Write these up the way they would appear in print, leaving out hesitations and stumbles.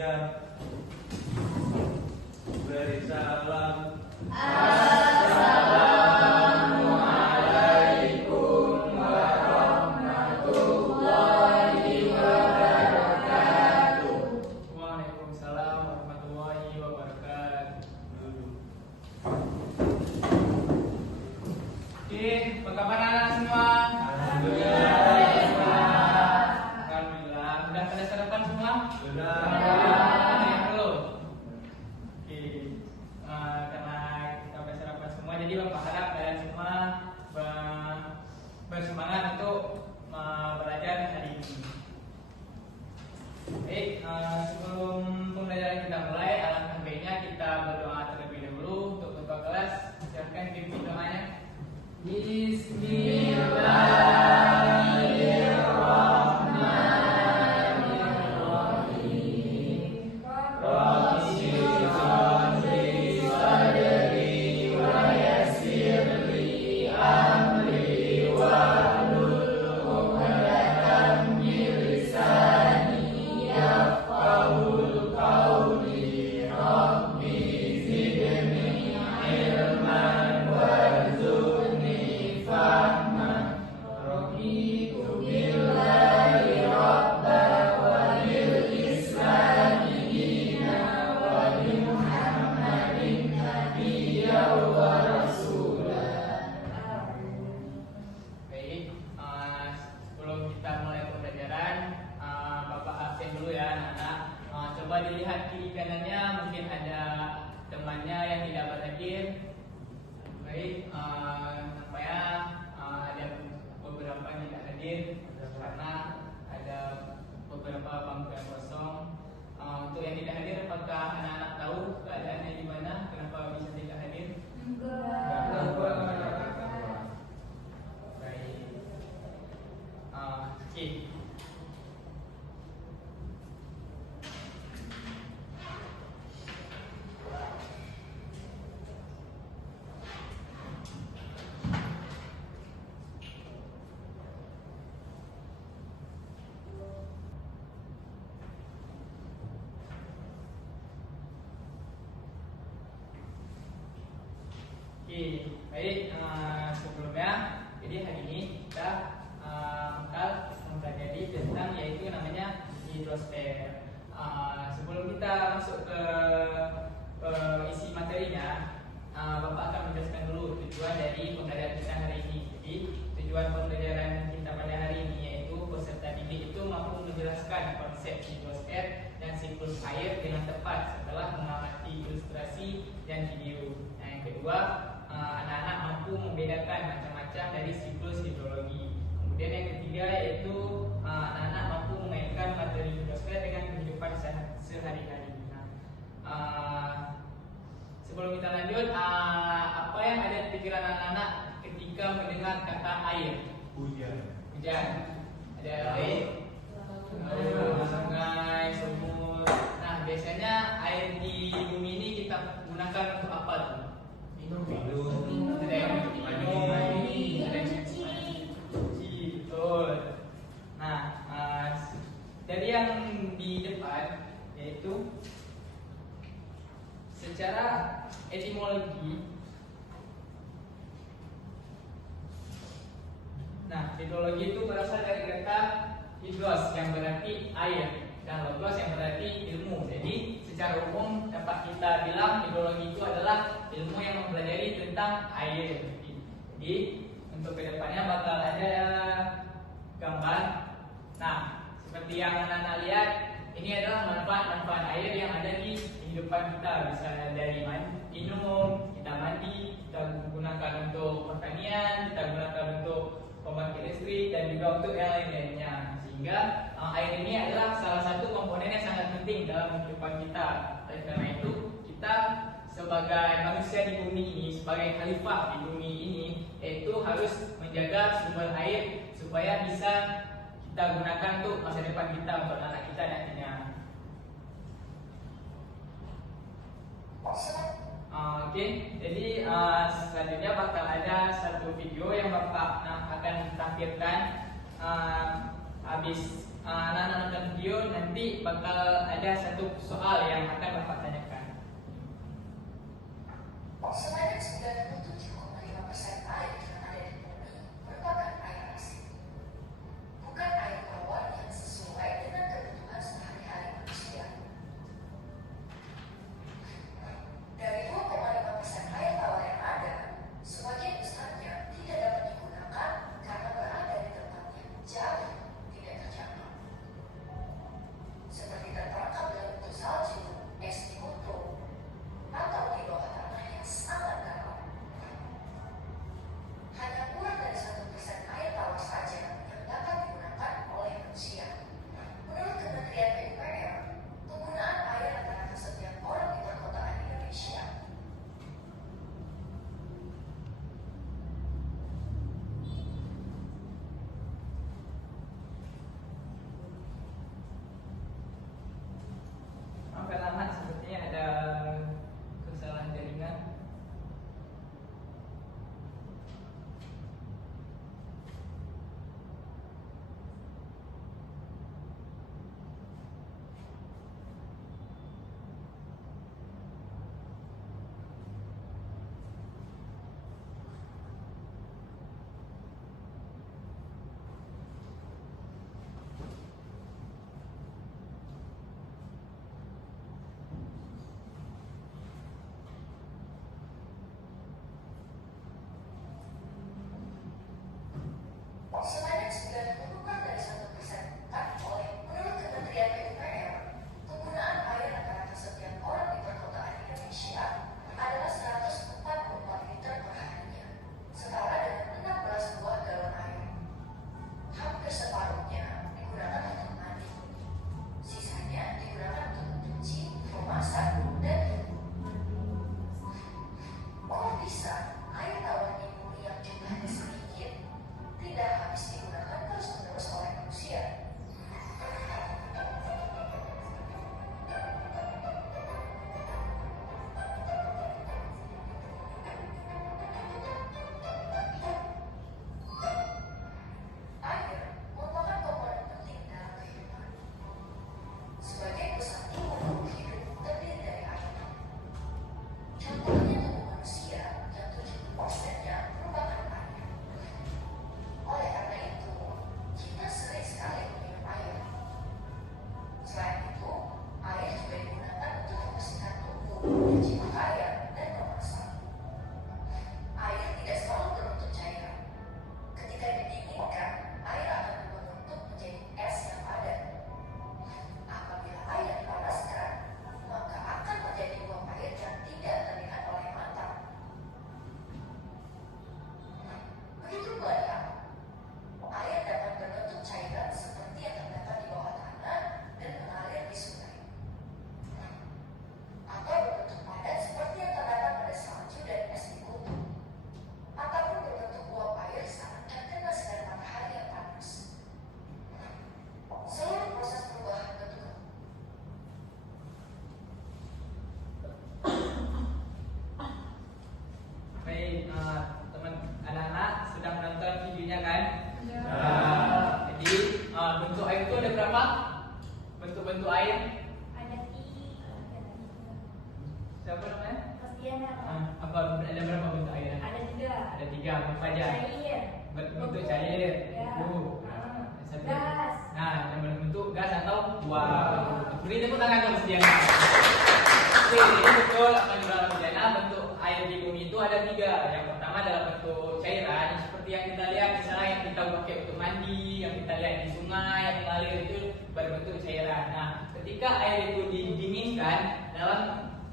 mulia. Beri salam. Assalamualaikum warahmatullahi wabarakatuh. Waalaikumsalam warahmatullahi wabarakatuh. Oke, apa kabar anak-anak semua? Alhamdulillah. Sudah pada sarapan semua? Sudah. Ada yang belum? Oke. Karena kita pada sarapan semua, jadi Bapak harap kalian semua bersemangat untuk belajar hari ini. Baik, sebelum pembelajaran kita mulai, alangkah baiknya kita berdoa terlebih dahulu untuk ketua kelas. Silakan pimpin doanya. Bismillahirrahmanirrahim. Rabbi shrah li sadri wa yassir li amri wahlul 'uqdatam min lisani yafqahul qawli. Rabbi zidni ilman warzuqni fahman. Raditu billahi rabban wa bil islami dinan wa bi Muhammadin nabiyyan wa rasulan. Baik, sebelum kita mulai pembelajaran, Bapak absen dulu ya anak-anak. Coba dilihat kiri kanannya, mungkin ada temannya yang tidak berhadir. Baik, nampaknya ada beberapa yang tidak hadir karena ada beberapa bangku yang kosong. Untuk yang tidak hadir, apakah anak-anak tahu keadaannya di mana? Kenapa bisa tidak hadir? Baik. Oke. Oke, baik. Sebelumnya, jadi hari ini kita bakal mempelajari tentang yaitu namanya hidrosfer. Sebelum kita masuk ke isi materinya, Bapak akan menjelaskan dulu tujuan dari pembelajaran kita hari ini. Jadi tujuan pembelajaran kita pada hari ini yaitu peserta didik itu mampu menjelaskan konsep hidrosfer dan siklus air dengan tepat setelah mengamati ilustrasi dan video. Nah, yang kedua, anak-anak mampu membedakan macam-macam dari siklus hidrologi. Kemudian yang ketiga yaitu anak-anak mampu mengaitkan materi hidrosfer dengan kehidupan sehari-hari. Sebelum kita lanjut, apa yang ada di pikiran anak-anak ketika mendengar kata air? Hujan. Hujan. Ada air, sungai, sumur. Nah, biasanya air di bumi ini kita gunakan untuk apa tuh? Minum. Ada yang untuk minum, ada yang cuci, betul. Nah, dari yang di depan yaitu secara etimologi. Nah, hidrologi itu berasal dari kata hidros yang berarti air dan logos yang berarti ilmu. Jadi secara umum dapat kita bilang hidrologi itu adalah ilmu yang mempelajari tentang air. Jadi untuk kedepannya bakal ada gambar. Nah, seperti yang anak-anak lihat, ini adalah manfaat-manfaat air yang ada di kehidupan kita. Bisa dari minum, kita mandi, kita gunakan untuk pertanian, kita gunakan untuk pembangkit listrik dan juga untuk yang lain-lainnya. Sehingga air ini adalah salah satu komponen yang sangat penting dalam kehidupan kita. Oleh karena itu, kita sebagai manusia di bumi ini, sebagai khalifah di bumi ini, yaitu harus menjaga sumber air supaya bisa kita gunakan untuk masa depan kita, untuk anak kita nantinya. Oke, jadi selanjutnya bakal ada satu video yang Bapak akan tampilkan habis anak-anak nonton video, nanti bakal ada satu soal yang akan Bapak tanyakan. Sebanyak 97,5% air yang ada di bumi merupakan air asin. Bukan air tawar yang sesuai dengan kebutuhan sehari-hari manusia. Dari 2,5% air tawar yang ada, sebagian besarnya tidak dapat digunakan karena berada di tempat yang jauh tidak terjangkau. Seperti terperangkap dalam bentuk salju, es di gunung, atau di bawah tanah yang sangat dalam. Hanya kurang dari 1% air tawar saja yang dapat digunakan oleh manusia. Menurut Kementerian PUPR, penggunaan air rata-rata setiap orang di perkotaan Indonesia Maafkan anak, sepertinya ada kesalahan jaringan. sebanyak 9 kurang dari 1% oleh menurut Kementerian PUPR, penggunaan air rata-rata setiap orang di perkotaan Indonesia adalah 144 liter per harinya, setara dengan 16 buah galon air. Hampir separuhnya digunakan untuk mandi, sisanya digunakan untuk mencuci, memasak, dan kok bisa air tawar ini yang jumlahnya sedikit tidak habis digunakan terus-menerus oleh manusia? Air merupakan komponen penting dalam kehidupan. Sebagian besar tubuh makhluk hidup terdiri dari air. Contohnya tubuh manusia yang 70%-nya merupakan air. Oleh karena itu, kita sering sekali minum air. Selain itu, air juga digunakan untuk membersihkan tubuh, mencuci pakaian, dan memasak. Air tidak selalu berbentuk cairan. Ketika didinginkan, air akan berbentuk menjadi es yang padat. Apabila air dipanaskan, maka akan menjadi uap air yang tidak terlihat oleh mata. Begitu banyak, air dapat berbentuk cairan seperti yang terdapat di bawah tanah dan mengalir di sungai, atau berbentuk padat seperti yang terdapat pada salju dan es di kutub, ataupun berbentuk uap air saat terkena sinar matahari yang panas. Seluruh proses perubahan bentuk Baik, teman anak-anak sudah menonton videonya kan? Ya. Jadi bentuk air itu ada berapa? Bentuk-bentuk air? Ada tiga. Siapa namanya? Pastinya Apa ada berapa bentuk air? ada tiga. Ada 3, apa aja? Cair. Bentuk cair, Ya. dan satu. Gas. Nah, yang bentuk gas atau uap. Beri tepuk tangan untuk Diana. Oke, jadi betul apa yang dibilang Diana, bentuk air di bumi itu ada 3. Yang pertama adalah bentuk cairan, seperti yang kita lihat di sana yang kita pakai untuk mandi, yang kita lihat di sungai yang mengalir itu berbentuk cairan. Nah, ketika air itu didinginkan dalam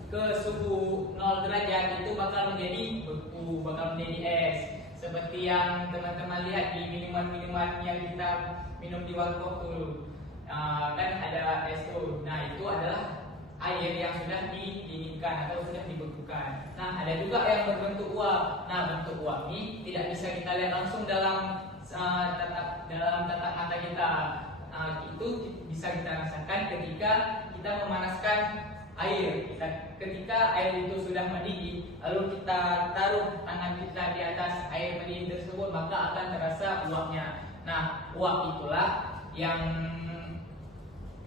ke suhu 0 derajat itu bakal menjadi beku, bakal menjadi es. Seperti yang teman-teman lihat di minuman-minuman yang kita minum di warkop dulu, kan ada es tuh. Nah, itu adalah air yang sudah didinginkan atau sudah dibekukan. Nah, ada juga yang berbentuk uap. Nah, bentuk uap ini tidak bisa kita lihat langsung dalam tatap mata kita. Itu bisa kita rasakan ketika kita memanaskan air. Ketika air itu sudah mendidih, lalu kita taruh tangan kita di atas air mendidih tersebut, maka akan terasa uapnya. Nah, uap itulah yang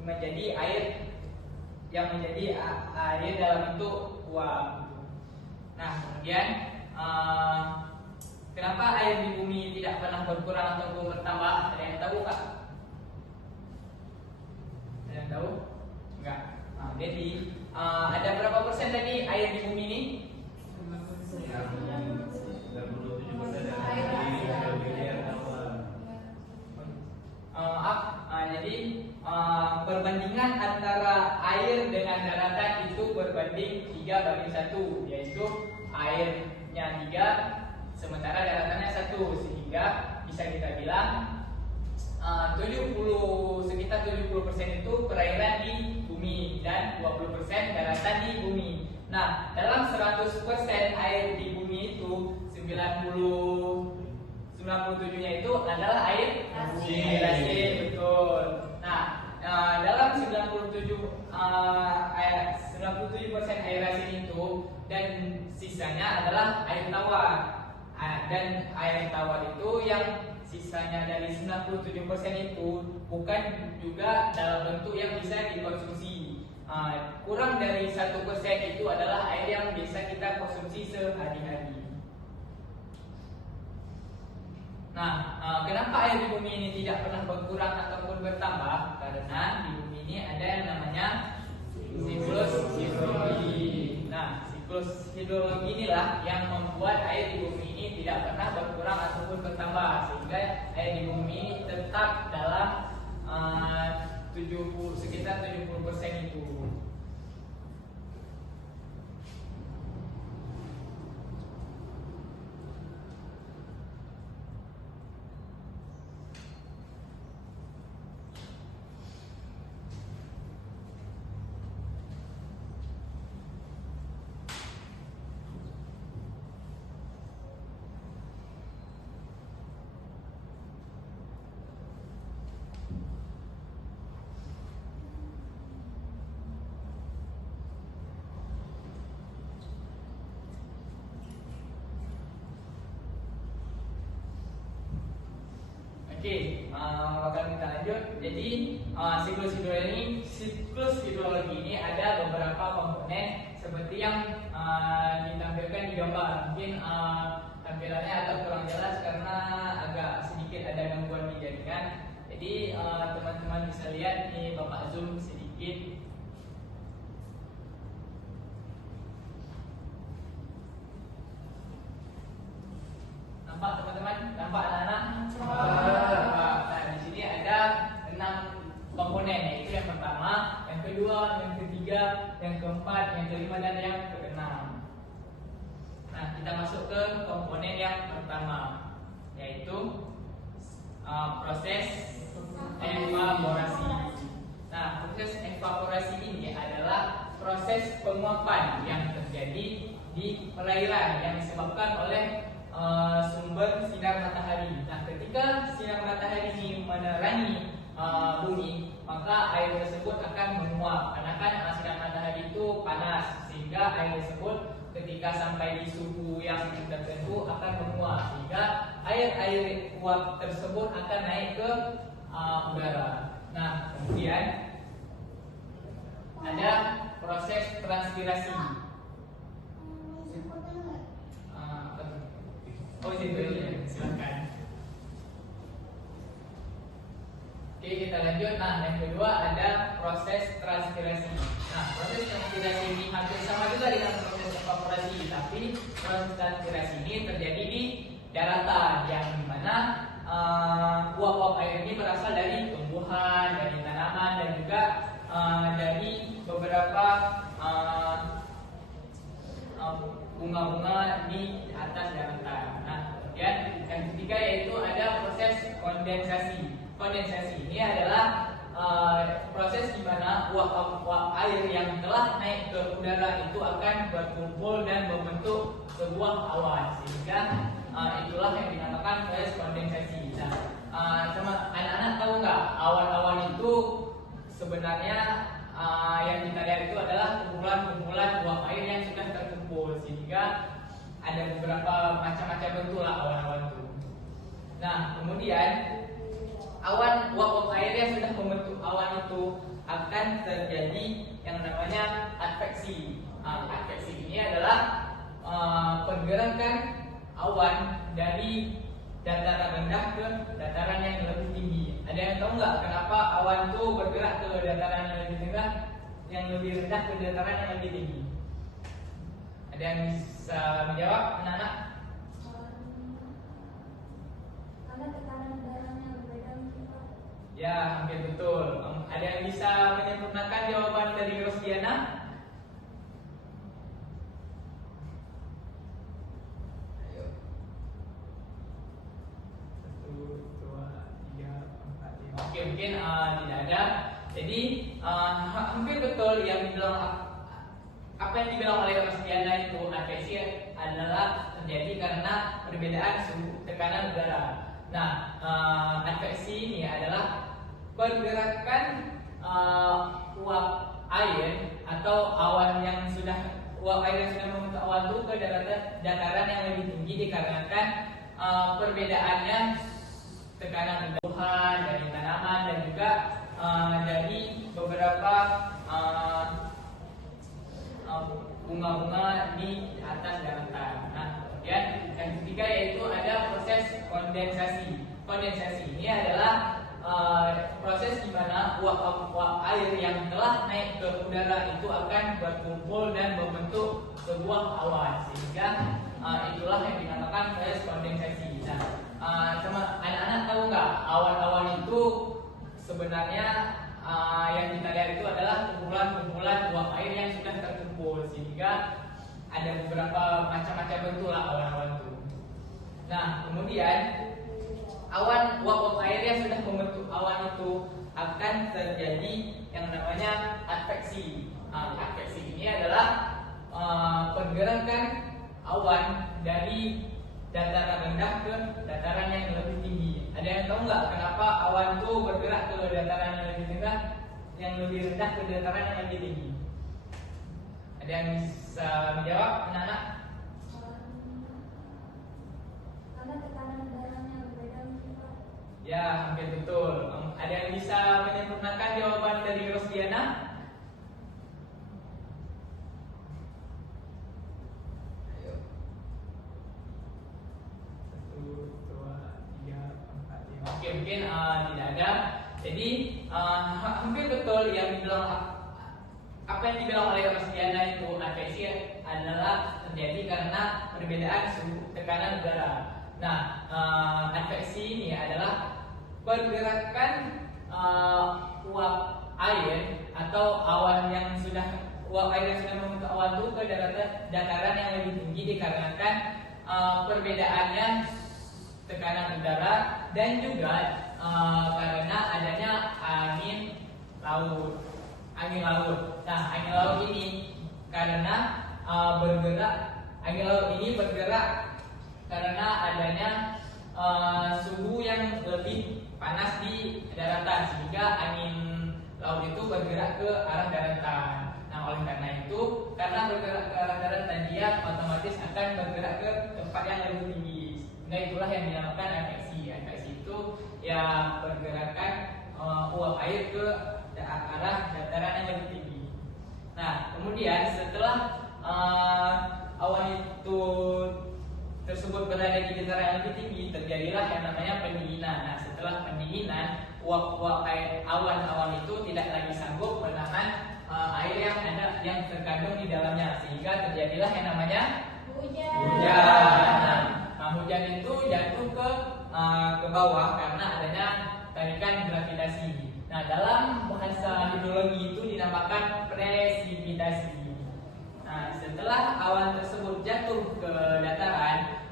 menjadi air yang menjadi air dalam bentuk uap. Nah, kemudian kenapa air di bumi tidak pernah berkurang ataupun bertambah? Ada yang tahu kak? Ada yang tahu? Enggak. Jadi ada berapa persen tadi air di bumi ini? 97% jadi perbandingan antara air dengan daratan itu berbanding 3:1, yaitu airnya 3 sementara daratannya 1, sehingga bisa kita bilang sekitar 70% itu perairan di bumi dan 20% daratan di bumi. Nah, dalam 100% air di bumi itu 97-nya itu adalah air asin, betul. Nah, dalam 97% air asin itu dan sisanya adalah air tawar. Dan air tawar itu yang sisanya dari 97% itu bukan juga dalam bentuk yang bisa dikonsumsi. Kurang dari 1% itu adalah air yang bisa kita konsumsi sehari-hari. Nah, kenapa air di bumi ini tidak pernah berkurang ataupun bertambah? Karena di bumi ini ada yang namanya siklus hidrologi. Nah, siklus hidrologi inilah yang membuat air di bumi ini tidak pernah berkurang ataupun bertambah, sehingga air di bumi ini tetap dalam sekitar 70% itu. Oke, bakal kita lanjut. Jadi siklus hidrologi ini ada beberapa komponen seperti yang ditampilkan di gambar. Mungkin tampilannya agak kurang jelas karena agak sedikit ada gangguan di jaringan. Jadi teman-teman bisa lihat nih, Bapak zoom sedikit. Nampak teman-teman? Nampak anak-anak? Nah, di sini ada 6 komponen, yaitu yang pertama, yang kedua, yang ketiga, yang keempat, yang kelima, dan yang keenam. Nah, kita masuk ke komponen yang pertama, yaitu proses evaporasi. Nah, proses evaporasi ini adalah proses penguapan yang terjadi di perairan yang disebabkan oleh sumber sinar matahari. Nah, ketika sinar matahari ini menerangi bumi, maka air tersebut akan menguap. Karena kan sinar matahari itu panas, sehingga air tersebut ketika sampai di suhu yang tertentu akan menguap, sehingga air uap tersebut akan naik ke udara. Nah, kemudian ada proses transpirasi. Oh, itu silakan. Oke, kita lanjut. Nah, yang kedua ada proses transpirasi. Nah, proses transpirasi ini hampir sama juga dengan proses evaporasi, tapi proses transpirasi ini terjadi di daratan, yang dimana uap-uap air ini berasal dari tumbuhan, dari tanaman, dan juga dari beberapa bunga-bunga di atas daratan. Nah, kemudian yang ketiga yaitu ada proses kondensasi. Kondensasi ini adalah proses di mana uap air yang telah naik ke udara itu akan berkumpul dan membentuk sebuah awan, sehingga itulah yang dinamakan proses kondensasi. Nah, anak-anak tahu nggak awan-awan itu sebenarnya yang kita lihat itu adalah kumpulan-kumpulan uap air yang sudah terkumpul, sehingga ada beberapa macam-macam bentuk lah awan-awan itu. Nah, kemudian awan uap air yang sudah membentuk awan itu akan terjadi yang namanya adveksi. Adveksi ini adalah pergerakan awan dari dataran rendah ke dataran yang lebih tinggi. Ada yang tahu nggak kenapa awan itu bergerak ke dataran yang lebih rendah, ke dataran yang lebih tinggi? Ada yang bisa menjawab, anak-anak? Karena tekanan udaranya berbeda mungkin Pak. Ya, hampir betul. Ada yang bisa menyempurnakan jawaban dari Rosdiana? Ayo. 1, 2, 3, 4, 5. Oke, mungkin tidak ada. Jadi hampir betul yang dibilang apa yang dibilang oleh Rosdiana itu adveksi adalah terjadi karena perbedaan suhu tekanan udara. Nah, adveksi ini adalah pergerakan uap air atau awan yang sudah uap air yang sudah membentuk awan itu ke dataran yang lebih tinggi dikarenakan perbedaannya tekanan udara dari tanaman dan juga dari beberapa bunga-bunga di atas daratan. Nah, kemudian yang ketiga yaitu ada proses kondensasi. Kondensasi ini adalah proses di mana uap air yang telah naik ke udara itu akan berkumpul dan membentuk sebuah awan, sehingga itulah yang dinamakan proses kondensasi. Nah, anak-anak tahu nggak awan-awan itu sebenarnya yang kita lihat itu adalah kumpulan-kumpulan uap air yang sudah terkumpul, sehingga ada beberapa macam-macam bentuk lah awan-awan itu. Nah, kemudian awan uap air yang sudah membentuk awan itu akan terjadi yang namanya adveksi. Adveksi ini adalah pergerakan awan dari dataran rendah ke dataran yang lebih tinggi. Ada yang tahu nggak kenapa awan itu bergerak ke dataran yang lebih rendah ke dataran yang lebih tinggi? Ada yang bisa menjawab, anak-anak? Karena tekanan udaranya berbeda mungkin Pak. Ya, hampir betul. Ada yang bisa menyempurnakan jawaban dari Rosdiana? Ayo. 1, 2, 3, 4, 5. Oke, mungkin tidak ada. Jadi hampir betul yang dibilang apa yang dibilang oleh Rosdiana itu adveksi adalah terjadi karena perbedaan suhu tekanan udara. Nah, adveksi ini adalah pergerakan uap air atau awan yang sudah uap air yang sudah membentuk awan itu ke dataran yang lebih tinggi dikarenakan perbedaannya tekanan udara dan juga karena adanya angin laut. Nah, angin laut ini karena angin laut ini bergerak karena adanya suhu yang lebih panas di daratan, sehingga angin laut itu bergerak ke arah daratan. Nah, oleh karena itu, karena bergerak ke arah daratan, dia otomatis akan bergerak ke tempat yang lebih tinggi. Nah, itulah yang dinamakan adveksi. Adveksi itu ya pergerakan uap air ke arah dataran yang lebih tinggi. Nah, kemudian setelah awan itu tersebut berada di dataran yang lebih tinggi, terjadilah yang namanya pendinginan. Nah, setelah pendinginan, uap air awan-awan itu tidak lagi sanggup menahan air yang terkandung di dalamnya, sehingga terjadilah yang namanya hujan. Nah, hujan itu jatuh ke bawah karena adanya tarikan gravitasi. Nah, dalam bahasa hidrologi itu dinamakan presipitasi. Nah, setelah awan tersebut jatuh ke dataran,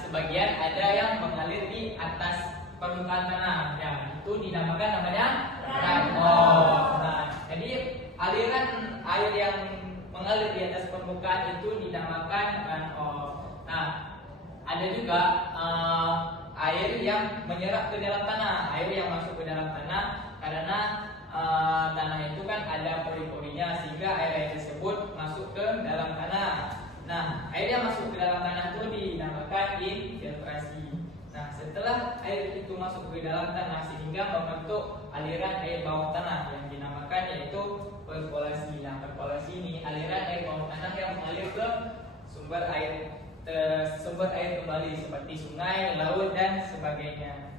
sebagian ada yang mengalir di atas permukaan tanah. Ya, itu dinamakan namanya runoff. Nah, jadi aliran air yang mengalir di atas permukaan itu dinamakan runoff. Nah, ada juga air yang menyerap ke dalam tanah, air yang masuk ke dalam tanah karena tanah itu kan ada pori-porinya, sehingga air tersebut masuk ke dalam tanah. Nah, air yang masuk ke dalam tanah itu dinamakan infiltrasi. Nah, setelah air itu masuk ke dalam tanah sehingga membentuk aliran air bawah tanah yang dinamakan yaitu perkolasi. Nah, perkolasi ini aliran air bawah tanah yang mengalir ke sumber air kembali seperti sungai, laut dan sebagainya.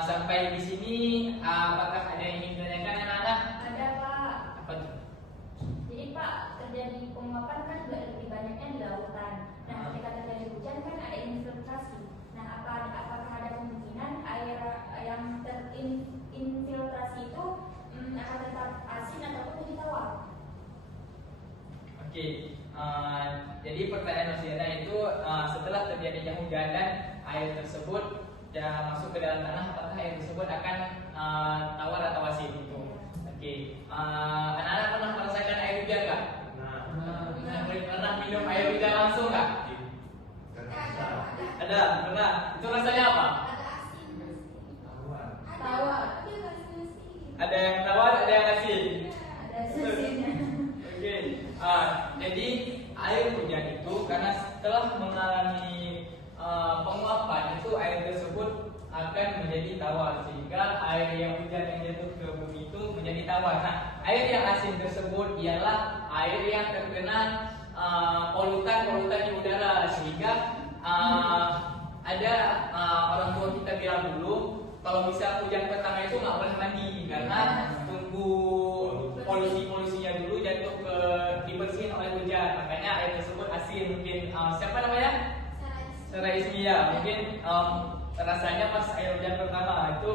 Sampai di sini apakah ada yang ingin ditanyakan anak-anak? Ada Pak. Apa tuh? Jadi Pak, terjadi penguapan kan juga lebih banyaknya di lautan. Nah, ketika terjadi hujan kan ada infiltrasi. Nah, apakah ada kemungkinan air yang terinfiltrasi itu akan tetap asin ataupun jadi tawar? Oke, jadi pertanyaan Mas Diana itu setelah terjadinya hujan dan air tersebut masuk ke dalam tanah, apakah air tersebut akan tawar atau asin itu? Oke, anak-anak pernah merasakan air hujan nggak? Pernah minum air hujan langsung nggak? Ada, pernah. Itu rasanya apa? Ada asin. Tawar. Tapi ada asin. Ada yang tawar, ada yang asin. Ada asinnya. Oke, jadi air hujan itu karena setelah mengalami penguapan itu air tersebut akan menjadi tawar sehingga air yang hujan yang jatuh ke bumi itu menjadi tawar. Nah, air yang asin tersebut ialah air yang terkena polutan di udara sehingga ada orang tua kita bilang dulu kalau bisa hujan pertama itu nggak boleh mandi karena tunggu polusinya dulu jatuh ke dibersihin oleh hujan, makanya air tersebut asin. Mungkin siapa namanya? Serai Ismia. Mungkin rasanya pas air hujan pertama itu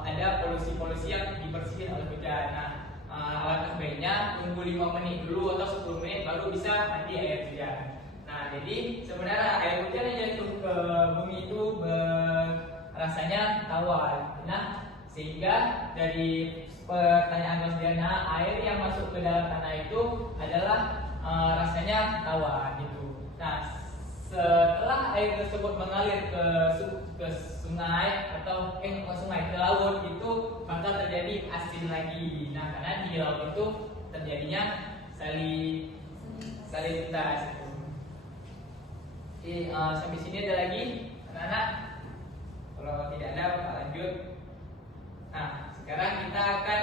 ada polusi yang dibersihin oleh hujan. Nah, alangkah baiknya tunggu 5 menit dulu atau 10 menit baru bisa mandi air hujan. Nah, jadi sebenarnya air hujan yang jatuh ke bumi itu rasanya tawar. Nah, sehingga dari pertanyaan Mas Diana, air yang masuk ke dalam tanah itu adalah rasanya tawar gitu. Nah, setelah air tersebut mengalir ke sungai atau ke laut itu bakal terjadi asin lagi. Nah, karena di laut itu terjadinya salinitas. Sampai sini ada lagi anak-anak? Kalau tidak ada, Pak lanjut. Nah, sekarang kita akan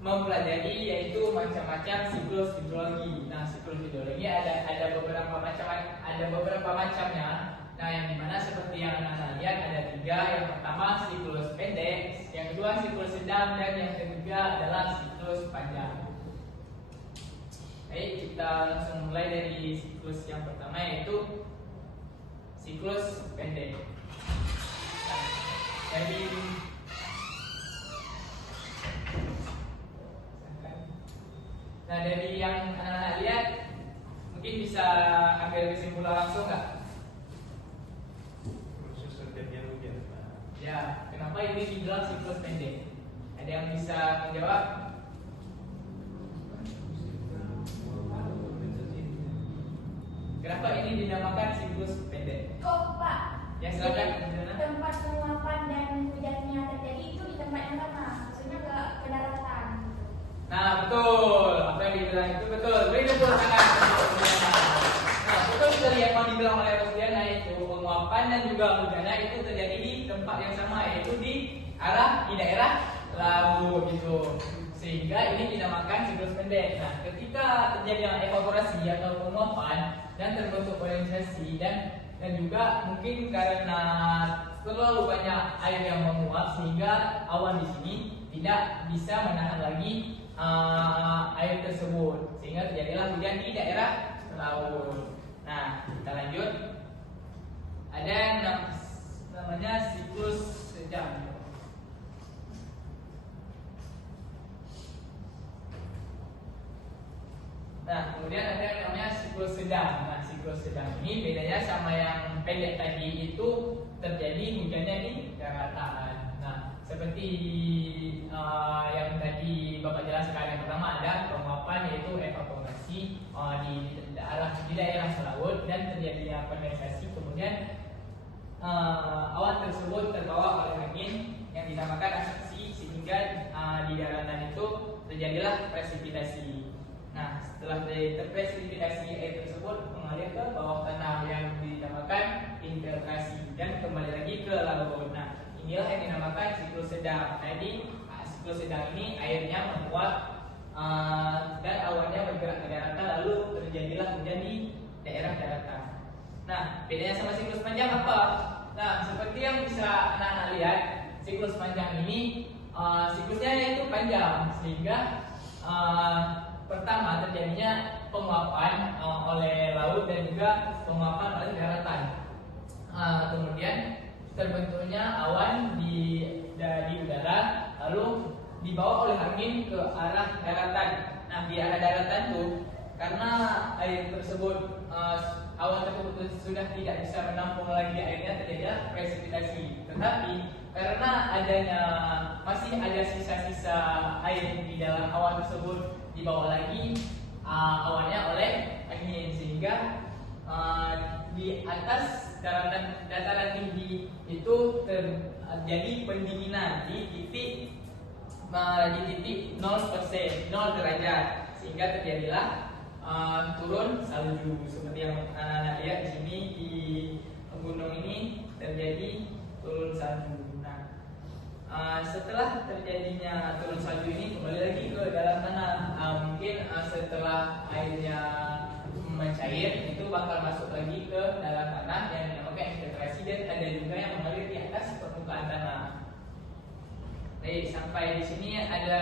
mempelajari yaitu macam-macam siklus hidrologi. Nah, siklus hidrologi ada beberapa macamnya. Nah, yang dimana seperti yang anda lihat ada 3. Yang pertama siklus pendek, yang kedua siklus sedang, dan yang ketiga adalah siklus panjang. Baik, kita langsung mulai dari siklus yang pertama yaitu siklus pendek. Nah, dari yang anak-anak lihat mungkin bisa ambil kesimpulan langsung nggak? Proses terjadinya hujan. Ya, kenapa ini dibilang siklus pendek? Ada yang bisa menjawab? Kenapa ini dinamakan siklus pendek? Kok Pak? Ya, silakan. Tempat penguapan dan hujannya terjadi itu di tempat yang sama, maksudnya ke daratan. Nah, betul. Apa yang dibilang itu betul. Beri tepuk tangan. Nah, betul sekali yang mau dibilang oleh Mas Diana itu penguapan dan juga hujannya itu terjadi di tempat yang sama, yaitu di daerah laut gitu. Sehingga ini dinamakan siklus pendek. Nah, ketika terjadi evaporasi atau penguapan dan terbentuk kondensasi dan juga mungkin karena terlalu banyak air yang menguap sehingga awan di sini tidak bisa menahan lagi air tersebut sehingga terjadilah hujan di daerah laut. Nah, kita lanjut. Ada yang namanya siklus sedang. Nah, kemudian ada yang namanya siklus sedang. Nah, siklus sedang ini bedanya sama yang pendek tadi itu terjadi hujannya di daratan. Nah, seperti yang tadi Bapak jelaskan, yang pertama ada penguapan yaitu evaporasi di daerah laut dan terjadinya kondensasi, kemudian awan tersebut terbawa oleh angin yang dinamakan atraksi sehingga di daratan itu terjadilah presipitasi. Nah, setelah terpresipitasi air tersebut mengalir ke bawah tanah yang dinamakan infiltrasi. inilah yang dinamakan siklus sedang. Jadi siklus sedang ini airnya menguap dan awannya bergerak ke daratan, lalu terjadilah hujan di daerah daratan. Nah, bedanya sama siklus panjang apa? Nah, seperti yang bisa anak-anak lihat, siklus panjang ini siklusnya yaitu panjang, sehingga pertama terjadinya penguapan oleh laut dan juga penguapan oleh daratan. Kemudian terbentuknya awan di udara, lalu dibawa oleh angin ke arah daratan. Nah, di arah daratan tuh karena air tersebut awan tersebut sudah tidak bisa menampung lagi airnya, terjadilah presipitasi. Tetapi karena masih ada sisa-sisa air di dalam awan tersebut, dibawa lagi awannya oleh angin, sehingga di atas dataran tinggi itu terjadi pendinginan di titik 0%, 0 derajat, sehingga terjadilah turun salju seperti yang anak-anak lihat di sini. Di gunung ini terjadi turun salju. Nah, setelah terjadinya turun salju ini kembali lagi ke dalam tanah. Mungkin setelah airnya mencair itu bakal masuk lagi ke dalam tanah yang dinamakan infiltrasi, dan ada juga yang mengalir di atas permukaan tanah. Baik, sampai di sini ada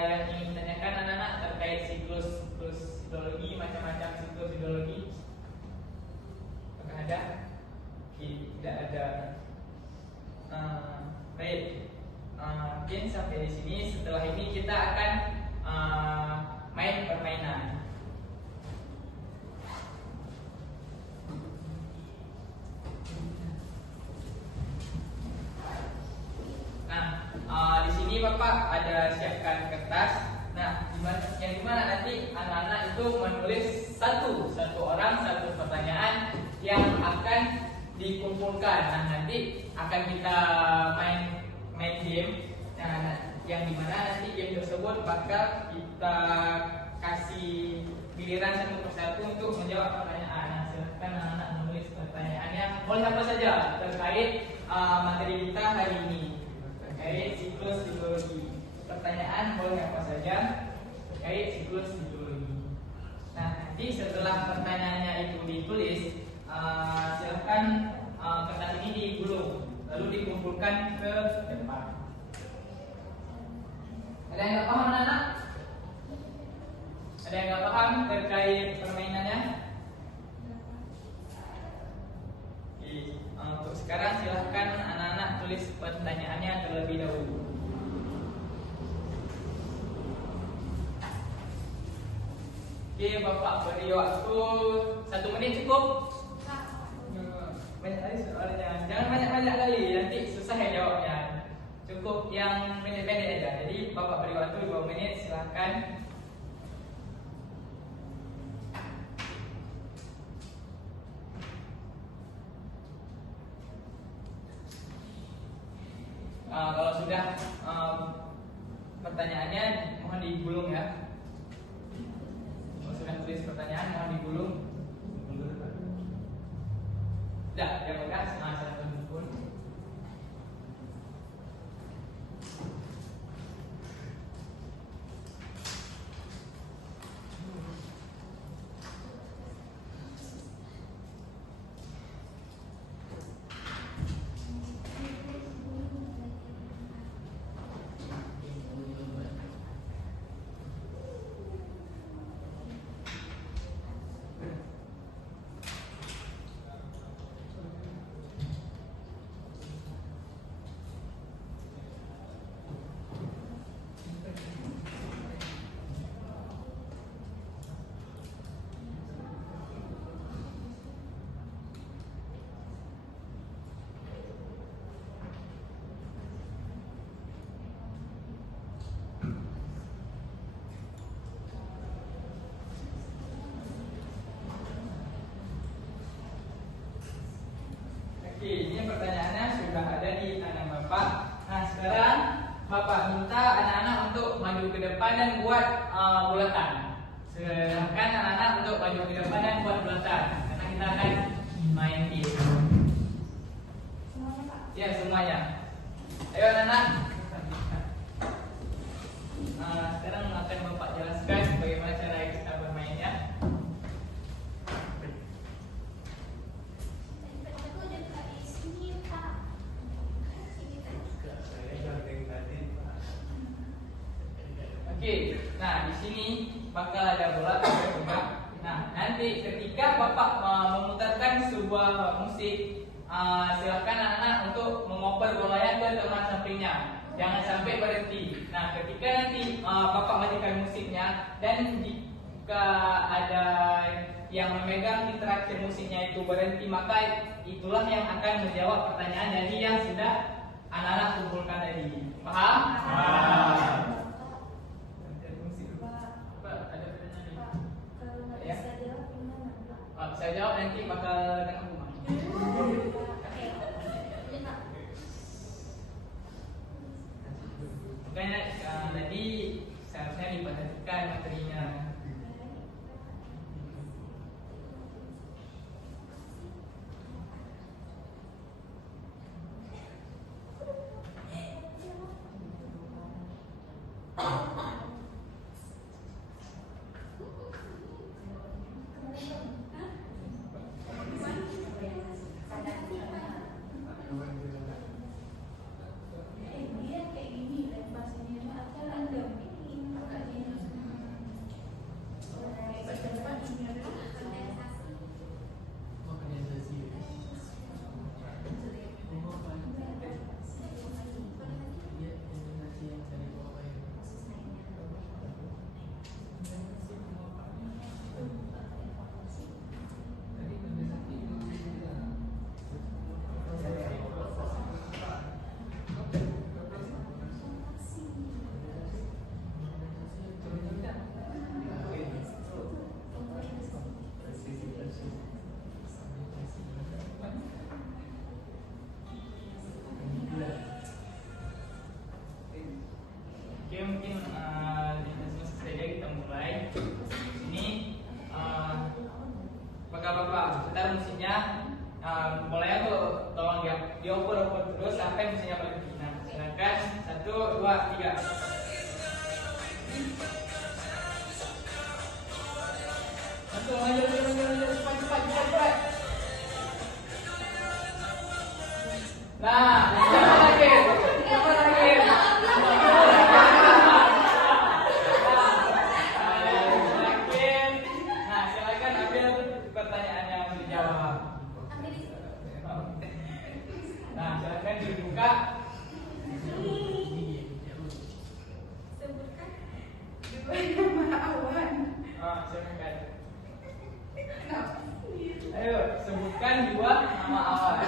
yang ingin ditanyakan anak-anak terkait siklus hidrologi, macam-macam siklus hidrologi? Apakah ada? Tidak ada. Baik, mungkin sampai di sini. Setelah ini kita akan main permainan. Di sini Bapak ada siapkan kertas. Nah, yang dimana nanti anak-anak itu menulis satu orang satu pertanyaan yang akan dikumpulkan. Nah, nanti akan kita main game. Nah, yang dimana nanti game tersebut bakal kita kasih giliran satu persatu untuk menjawab pertanyaan. Nah, silahkan anak-anak menulis pertanyaannya. Boleh apa saja terkait materi kita hari ini. Terkait siklus hidrologi, pertanyaan boleh apa saja terkait siklus hidrologi. Nah, nanti setelah pertanyaannya itu ditulis, silahkan kertas ini digulung lalu dikumpulkan ke depan. Ada yang nggak paham anak-anak? Ada yang nggak paham terkait permainannya? Untuk sekarang silahkan anak-anak tulis pertanyaannya terlebih dahulu. Oke, Bapak beri waktu 1 menit cukup? Banyak kali soalnya, jangan banyak-banyak kali, nanti susah ya jawabnya. Cukup yang pendek-pendek aja. Jadi Bapak beri waktu 2 menit, silahkan. Kalau sudah pertanyaannya mohon digulung ya. Kalau sudah tulis pertanyaan mohon digulung. Tidak, yang bekas saya pun. Oke, ini pertanyaannya sudah ada di tangan Bapak. Nah, sekarang Bapak minta anak-anak untuk maju ke depan dan buat bulatan. Silahkan anak-anak untuk maju ke depan dan buat bulatan, karena kita akan main game. Semuanya Pak? Ya, semuanya. Ayo anak-anak. Sekarang akan Bapak jelaskan bagaimana cara kita bermainnya. Oke, nah di sini bakal ada bola juga. Nah, nanti ketika Bapak memutarkan sebuah musik, silakan anak-anak untuk mengoper bolanya ke teman sampingnya. Jangan sampai berhenti. Nah, ketika nanti Bapak matikan musiknya dan jika ada yang memegang di terakhir musiknya itu berhenti, maka itulah yang akan menjawab pertanyaan dari yang sudah anak-anak kumpulkan tadi. Paham? Paham. Saya jawab nanti bakal kena hukuman. Makanya tadi seharusnya diperhatikan materinya. Oke, mungkin langsung saja kita mulai. Ini Bapak-bapak putar musiknya, bolanya tuh tolong dioper-oper terus sampai musiknya berhenti. Nah, silakan 1, 2, 3. Langsung maju cepat. Nah, siapa lagi? Nah, silakan ambil pertanyaan yang dijawab. Nah, silakan dibuka. Silakan. Ayo, sebutkan 2 nama awan.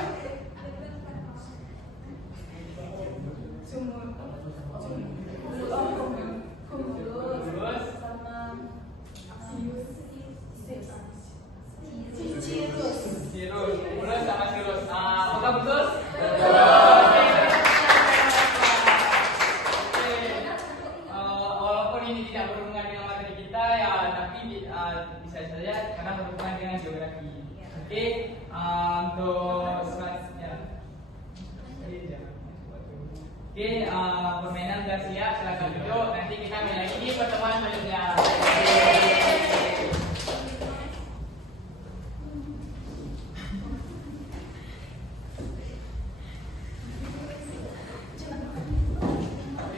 Sirus sama Sirus. Apakah betul? Walaupun ini tidak berhubungan dengan materi kita ya, tapi bisa saja karena berhubungan dengan geografi. Oke, untuk selanjutnya. Oke, permainan sudah siap, silakan duduk. Nanti kita main lagi di pertemuan selanjutnya.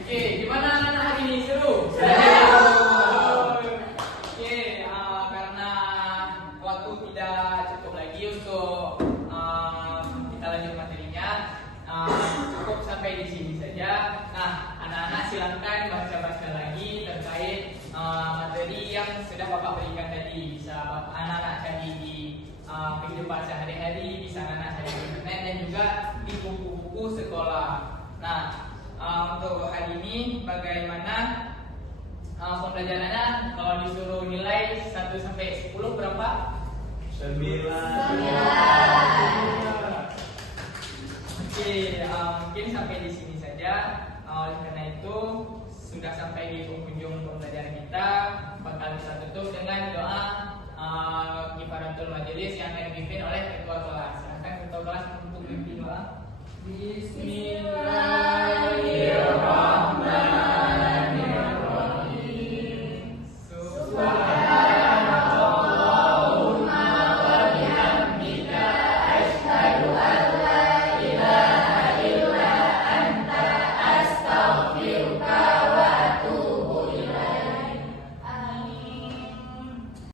Oke, gimana anak-anak hari ini? Seru? Oke, karena waktu tidak cukup lagi untuk kita lanjut materinya, cukup sampai di sini saja. Nah, anak-anak silakan baca-baca lagi terkait materi yang sudah Bapak berikan tadi. Bisa anak-anak cari di kehidupan sehari-hari, bisa anak-anak cari di internet dan juga di buku-buku sekolah. Nah, untuk hari ini bagaimana pembelajarannya? Kalau disuruh nilai 1 sampai 10 berapa? 9. Oke, mungkin sampai di sini saja. Oleh karena itu sudah sampai di penghujung pembelajaran kita. Bakal kita tutup dengan doa kifaratul majelis yang akan dipimpin oleh ketua kelas.